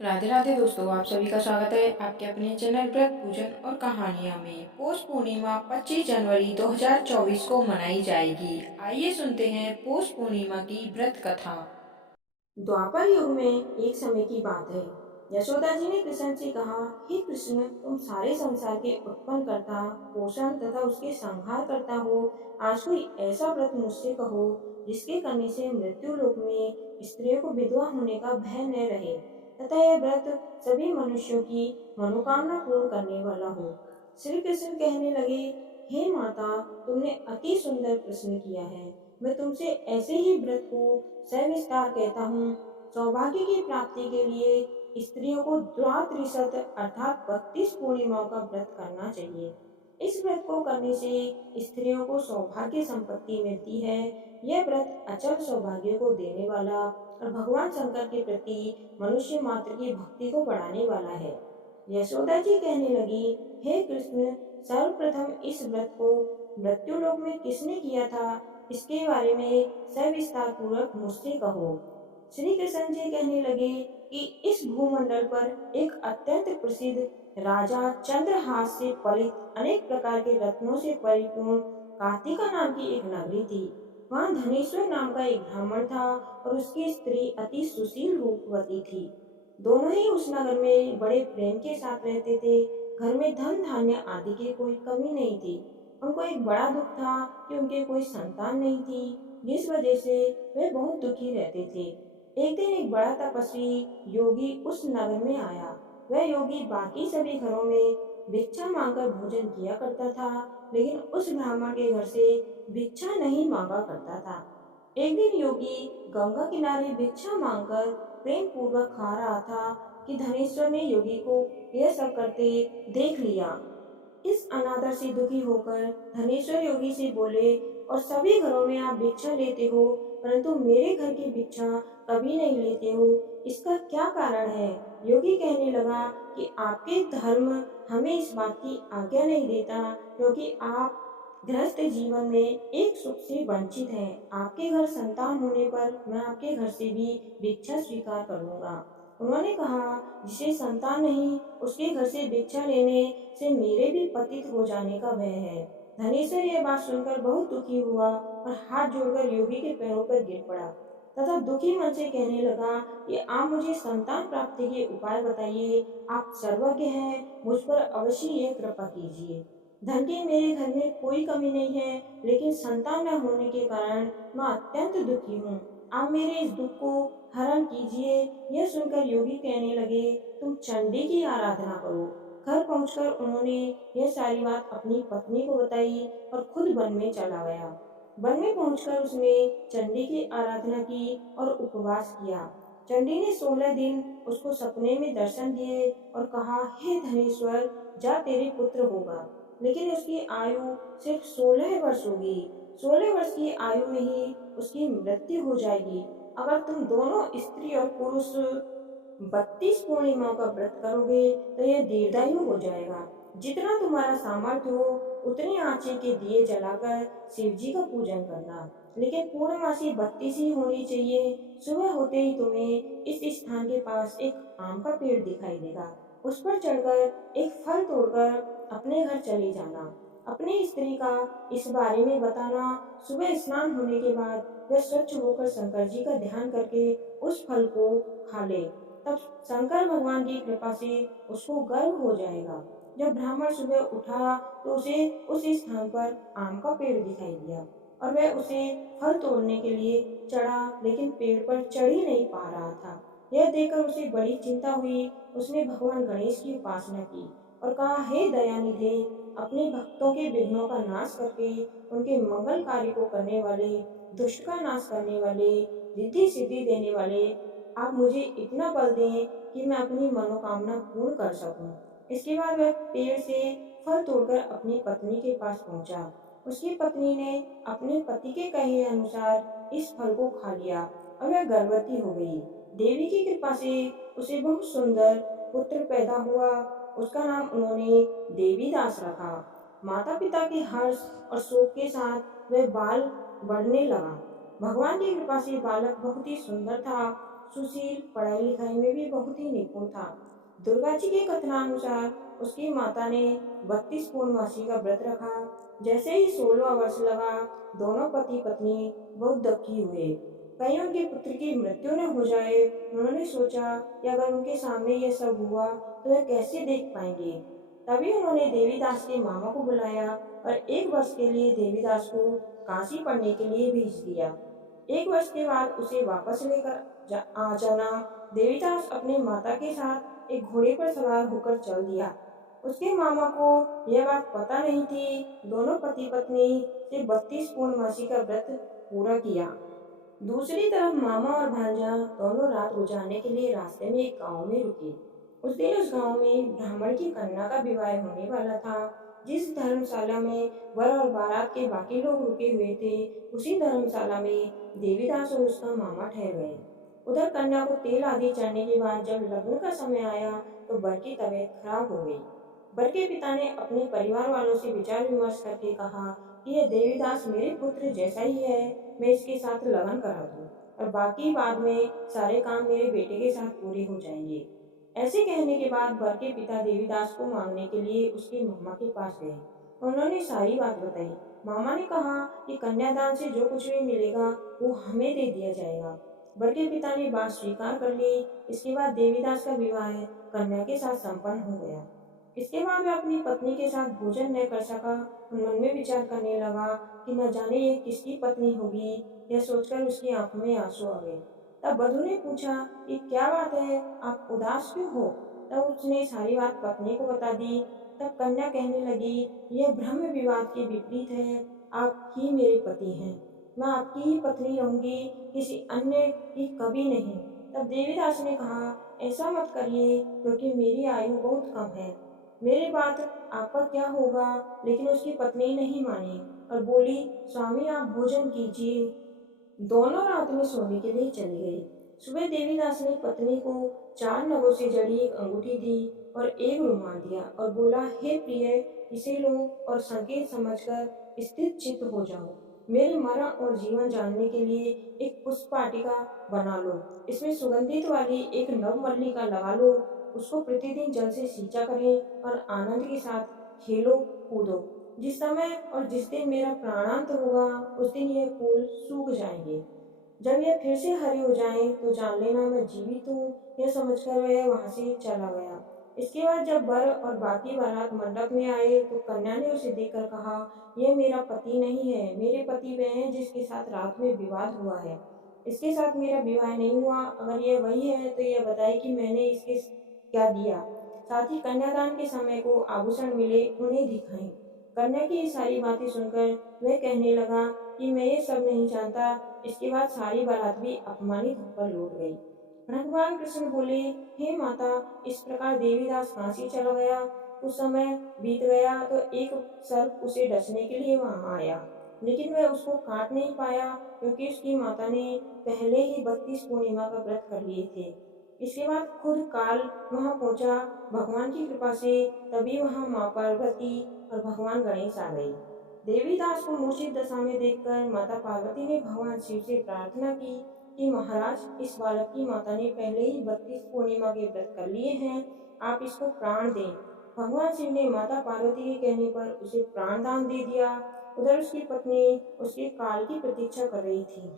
राधे राधे दोस्तों, आप सभी का स्वागत है आपके अपने चैनल व्रत पूजन और कहानियां में। पौष पूर्णिमा 25 जनवरी 2024 को मनाई जाएगी। आइए सुनते हैं पौष पूर्णिमा की व्रत कथा। द्वापर युग में एक समय की बात है। यशोदा जी ने कृष्ण से कहा, हे कृष्ण, तुम सारे संसार के उत्पन्न करता, पोषण तथा उसके संहार करता हो। आज कोई ऐसा व्रत मुझसे कहो जिसके करने से मृत्यु लोक में स्त्रियों को विधवा होने का भय न रहे तथा यह व्रत सभी मनुष्यों की मनोकामना पूर्ण करने वाला हो। श्री कृष्ण कहने लगे, हे माता, तुमने अति सुंदर प्रश्न किया है। मैं तुमसे ऐसे ही व्रत को सविस्तार कहता हूँ। सौभाग्य की प्राप्ति के लिए स्त्रियों को द्वात्रिशत अर्थात 32 पूर्णिमाओं का व्रत करना चाहिए। इस व्रत को करने से स्त्रियों को सौभाग्य संपत्ति मिलती है। यह व्रत अचल सौभाग्य को देने वाला और भगवान शंकर के प्रति मनुष्य मात्र की भक्ति को बढ़ाने वाला है। यशोदा जी कहने लगी, हे कृष्ण, सर्वप्रथम इस व्रत को मृत्युलोक में किसने किया था, इसके बारे में सविस्तार पूर्वक मुझसे कहो। श्री कृष्ण जी कहने लगे कि इस भूमंडल पर एक अत्यंत प्रसिद्ध राजा चंद्रहास से पलित अनेक प्रकार के रत्नों से परिपूर्ण कार्तिका नाम की एक नगरी थी। वहाँ धनेश्वर नाम का एक ब्राह्मण था और उसकी स्त्री अति सुशील रूपवती थी। दोनों ही उस नगर में बड़े प्रेम के साथ रहते थे। घर में धन धान्य आदि की कोई कमी नहीं थी। उनको एक बड़ा दुख था कि उनके कोई संतान नहीं थी, जिस वजह से वे बहुत दुखी रहते थे। एक दिन एक बड़ा तपस्वी योगी उस नगर में आया। वह योगी बाकी सभी घरों में भिक्षा मांगकर भोजन किया करता था, लेकिन उस ब्राह्मण के घर से भिक्षा नहीं मांगा करता था। एक दिन योगी गंगा किनारे भिक्षा मांगकर प्रेम पूर्वक खा रहा था कि धनेश्वर ने योगी को यह सब करते देख लिया। इस अनादर से दुखी होकर धनेश्वर योगी से बोले, और सभी घरों में आप भिक्षा लेते हो, परंतु मेरे घर की भिक्षा कभी नहीं लेते हो, इसका क्या कारण है? योगी कहने लगा कि आपके धर्म हमें इस बात की आज्ञा नहीं देता, क्योंकि आप गृहस्थ जीवन में एक सुख से वंचित हैं। आपके घर संतान होने पर मैं आपके घर से भी भिक्षा स्वीकार करूंगा। उन्होंने कहा, जिसे संतान नहीं उसके घर से भिक्षा लेने से मेरे भी पतित हो जाने का भय है। धनेश्वर यह बात सुनकर बहुत दुखी हुआ और हाथ जोड़कर योगी के पैरों पर गिर पड़ा तथा दुखी मन से कहने लगा कि आप मुझे संतान प्राप्ति के उपाय बताइए। आप सर्वज्ञ हैं, मुझ पर अवश्य यह कृपा कीजिए। धन की मेरे घर में कोई कमी नहीं है, लेकिन संतान न होने के कारण मैं अत्यंत दुखी हूँ। आप मेरे इस दुख को हरण कीजिए। यह सुनकर योगी कहने लगे, तुम चंडी की आराधना करो। घर पहुंचकर उन्होंने यह सारी बात अपनी पत्नी को बताई और खुद वन में चला गया। वन में पहुंचकर उसने चंडी की आराधना की और उपवास किया। चंडी ने 16 दिन उसको सपने में दर्शन दिए और कहा, हे धनेश्वर, जा, तेरे पुत्र होगा। लेकिन उसकी आयु सिर्फ 16 वर्ष होगी। 16 वर्ष की आयु में ही उसकी मृत्यु हो जाएगी। अगर तुम दोनों स्त्री और पुरुष 32 पूर्णिमाओं का व्रत करोगे तो यह दीर्घायु हो जाएगा। जितना तुम्हारा सामर्थ्य हो उतने आंचे के दिए जलाकर शिव जी का पूजन करना, लेकिन पूर्णमासी 32 ही होनी चाहिए। सुबह होते ही तुम्हें इस स्थान के पास एक आम का पेड़ दिखाई देगा। उस पर चढ़कर एक फल तोड़कर अपने घर चले जाना। अपनी स्त्री का इस बारे में बताना। सुबह स्नान होने के बाद वह स्वच्छ होकर शंकर जी का ध्यान करके उस फल को खा ले। तब शंकर भगवान की कृपा से उसको गर्व हो जाएगा। जब ब्राह्मण सुबह उठा तो उसे उस स्थान पर आम का पेड़ दिखाई दिया और वह उसे फल तोड़ने के लिए चढ़ा, लेकिन पेड़ पर चढ़ ही नहीं पा रहा था। यह देखकर उसे बड़ी चिंता हुई। उसने भगवान गणेश की उपासना की और कहा, हे दयानिधे, अपने भक्तों के विघ्नों का नाश करके उनके मंगल कार्य को करने वाले, दुष्ट का नाश करने वाले, रिद्धि सिद्धि देने वाले, आप मुझे इतना बल दें कि मैं अपनी मनोकामना पूर्ण कर सकूं। इसके बाद वह पेड़ से फल तोड़कर अपनी पत्नी के पास पहुंचा। उसकी पत्नी ने अपने पति के कहे अनुसार इस फल को खा लिया और वह गर्भवती हो गई। देवी की कृपा से उसे बहुत सुंदर पुत्र पैदा हुआ। उसका नाम उन्होंने देवीदास रखा। माता पिता के हर्ष और शोक के साथ वह बाल बढ़ने लगा। भगवान की कृपा से बालक बहुत ही सुंदर था। सुशील, पढ़ाई लिखाई में भी बहुत ही निपुण था। दुर्गा जी के कथनानुसार उसकी माता ने 32 पूर्णमासी का व्रत रखा। जैसे ही 16वां वर्ष लगा, दोनों पति पत्नी बहुत दुखी हुए। कहीं उनके पुत्र की मृत्यु न हो जाए। उन्होंने सोचा कि अगर उनके सामने ये सब हुआ तो वे कैसे देख पाएंगे। तभी उन्होंने देवीदास के मामा को बुलाया और 1 वर्ष के लिए देवीदास को काशी पढ़ने के लिए भेज दिया। 1 वर्ष के बाद उसे वापस लेकर आ जाना। देवीदास अपने माता के साथ एक घोड़े पर सवार होकर चल दिया। उसके मामा को यह बात पता नहीं थी। दोनों पति पत्नी से 32 पूर्णमासी का व्रत पूरा किया। दूसरी तरफ मामा और भांजा दोनों रात गुजारने के लिए रास्ते में एक गांव में रुके। उस दिन उस गांव में ब्राह्मण की कन्या का विवाह होने वाला था। जिस धर्मशाला में वर और बारात के बाकी लोग रुके हुए थे, उसी धर्मशाला में देवीदास और उसका मामा ठहर गए। उधर कन्या को तेल आदि चढ़ने के बाद जब लग्न का समय आया तो वर की तबीयत खराब हो गई। वर के पिता ने अपने परिवार वालों से विचार विमर्श करके कहा कि यह देवीदास मेरे पुत्र जैसा ही है, मैं इसके साथ लगन करा दूं और बाकी बाद में सारे काम मेरे बेटे के साथ पूरे हो जाएंगे। ऐसे कहने के बाद वर के पिता देवीदास को मांगने के लिए उसके मामा के पास गए। उन्होंने सारी बात बताई। मामा ने कहा कि कन्यादान से जो कुछ भी मिलेगा वो हमें दे दिया जाएगा। वर के पिता ने बात स्वीकार कर ली। इसके बाद देवीदास का विवाह कन्या के साथ संपन्न हो गया। इसके बाद वह अपनी पत्नी के साथ भोजन न कर सका। मन में विचार करने लगा कि न जाने ये किसकी पत्नी होगी। यह सोचकर उसकी आंखों में आंसू आ गए। तब वधू ने पूछा कि क्या बात है, आप उदास क्यों हो। तब उसने सारी बात पत्नी को बता दी। तब कन्या कहने लगी, यह ब्रह्म विवाद के विपरीत है। आप ही मेरे पति हैं, मैं आपकी ही पत्नी रहूंगी, किसी अन्य की कभी नहीं। तब देवीदास ने कहा, ऐसा मत करिए क्योंकि मेरी आयु बहुत कम है। मेरी बात आपका क्या होगा। लेकिन उसकी पत्नी नहीं मानी और बोली, स्वामी आप भोजन कीजिए। दोनों रात में सोने के लिए चले गए। सुबह देवीदास ने पत्नी को 4 नगों से जड़ी एक अंगूठी दी और एक रुमाल दिया और बोला, हे प्रिय, इसे लो और संकेत समझकर स्थिर चित्त हो जाओ। मेरे मरण और जीवन जानने के लिए एक पुष्प वाटिका बना लो। इसमें सुगंधित वाली एक नवमल्लिका लगा लो। उसको प्रतिदिन जल से सींचा करें और आनंद के साथ खेलो कूदो। जिस समय और जिस दिन मेरा प्राणांत होगा उस दिन यह फूल सूख जाएंगे। जब यह फिर से हरे हो जाएं तो जान लेना मैं जीवित हूँ। यह समझकर वह वहां से चला गया। इसके बाद जब वर और बाकी बारात मंडप में आए तो कन्या ने उसे देखकर कहा, यह मेरा पति नहीं है, मेरे पति वह है जिसके साथ रात में विवाद हुआ है। इसके साथ मेरा विवाह नहीं हुआ। अगर यह वही है तो यह बताए कि मैंने इसके क्या दिया। साथ ही कन्यादान के समय को आभूषण मिले उन्हें दिखाएं। कन्या की ये सारी बातें सुनकर वह कहने लगा कि मैं ये सब नहीं जानता। इसके बाद सारी बारात भी अपमानित होकर लौट गई। भगवान कृष्ण बोले, हे माता, इस प्रकार देवीदास काशी चला गया। कुछ समय बीत गया तो एक सर्प उसे डसने के लिए वहां आया, लेकिन वह उसको काट नहीं पाया क्योंकि उसकी माता ने पहले ही 32 पूर्णिमा का व्रत कर लिए थे। इसके बाद खुद काल वहां पहुंचा। भगवान की कृपा से तभी वहां माँ पार्वती और भगवान गणेश आ गए। देवीदास को मूर्छित दशा में देखकर माता पार्वती ने भगवान शिव से प्रार्थना की कि महाराज, इस बालक की माता ने पहले ही 32 पूर्णिमा के व्रत कर लिए हैं, आप इसको प्राण दें। भगवान शिव ने माता पार्वती के कहने पर उसे प्राण दान दे दिया। उधर उसकी पत्नी उसके काल की प्रतीक्षा कर रही थी।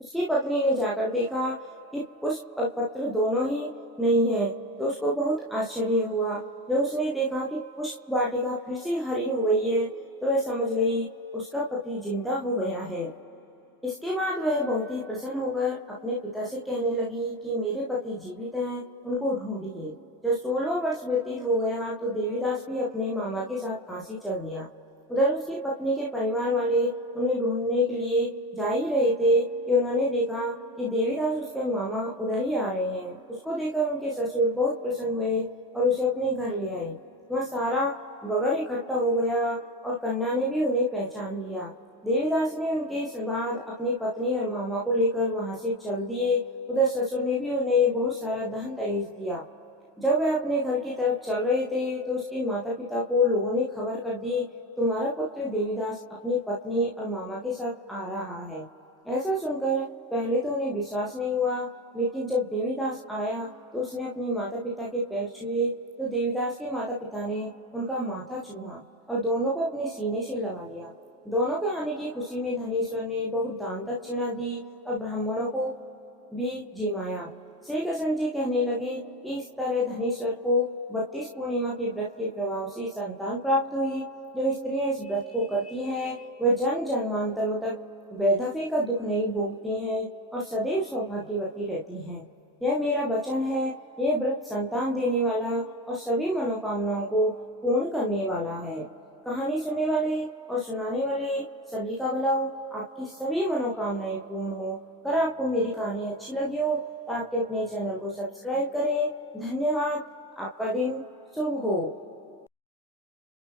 उसकी पत्नी ने जाकर देखा कि पुष्प और पत्र दोनों ही नहीं है तो उसको बहुत आश्चर्य हुआ। जब उसने देखा कि पुष्प वाटिका फिर से हरी हो गई है तो वह समझ गई उसका पति जिंदा हो गया है। इसके बाद वह बहुत ही प्रसन्न होकर अपने पिता से कहने लगी कि मेरे पति जीवित हैं, उनको ढूंढिए। जब 16वां वर्ष व्यतीत हो गया तो देवीदास भी अपने मामा के साथ काशी चल दिया। उधर उसकी पत्नी के परिवार वाले उन्हें ढूंढने के लिए जा ही रहे थे कि उन्होंने देखा कि देवीदास उसके मामा उधर ही आ रहे हैं। उसको देखकर उनके ससुर बहुत प्रसन्न हुए और उसे अपने घर ले आए। वह सारा बगर इकट्ठा हो गया और कन्या ने भी उन्हें पहचान लिया। देवीदास ने उनके बाद अपनी पत्नी और मामा को लेकर वहां से चल दिए। उधर ससुर ने भी उन्हें बहुत सारा धन दहेज दिया। जब वह अपने घर की तरफ चल रहे थे तो उसके माता पिता को लोगों ने खबर कर दी, तुम्हारा पुत्र देवीदास अपनी पत्नी और मामा के साथ आ रहा है। ऐसा सुनकर पहले तो उन्हें विश्वास नहीं हुआ, लेकिन जब देवीदास आया तो उसने अपने माता पिता के पैर छुए। तो देवीदास के माता पिता ने उनका माथा चूमा और दोनों को अपने सीने से लगा लिया। दोनों के आने की खुशी में धनेश्वर ने बहुत दान दक्षिणा दी और ब्राह्मणों को भी जिमाया। श्री कृष्ण जी कहने लगे कि इस तरह धनेश्वर को 32 पूर्णिमा के व्रत के प्रभाव से संतान प्राप्त हुई। जो स्त्रियां इस व्रत को करती हैं वह जन्म जन्मांतरों तक वैधव्य का दुख नहीं भोगती हैं और सदैव सौभाग्यवती रहती हैं। यह मेरा वचन है। यह व्रत संतान देने वाला और सभी मनोकामनाओं को पूर्ण करने वाला है। कहानी सुनने वाले और सुनाने वाले सभी का भला हो, आपकी सभी मनोकामनाएं पूर्ण हो। अगर आपको मेरी कहानी अच्छी लगी हो तो आपके अपने चैनल को सब्सक्राइब करें। धन्यवाद। आपका दिन शुभ हो।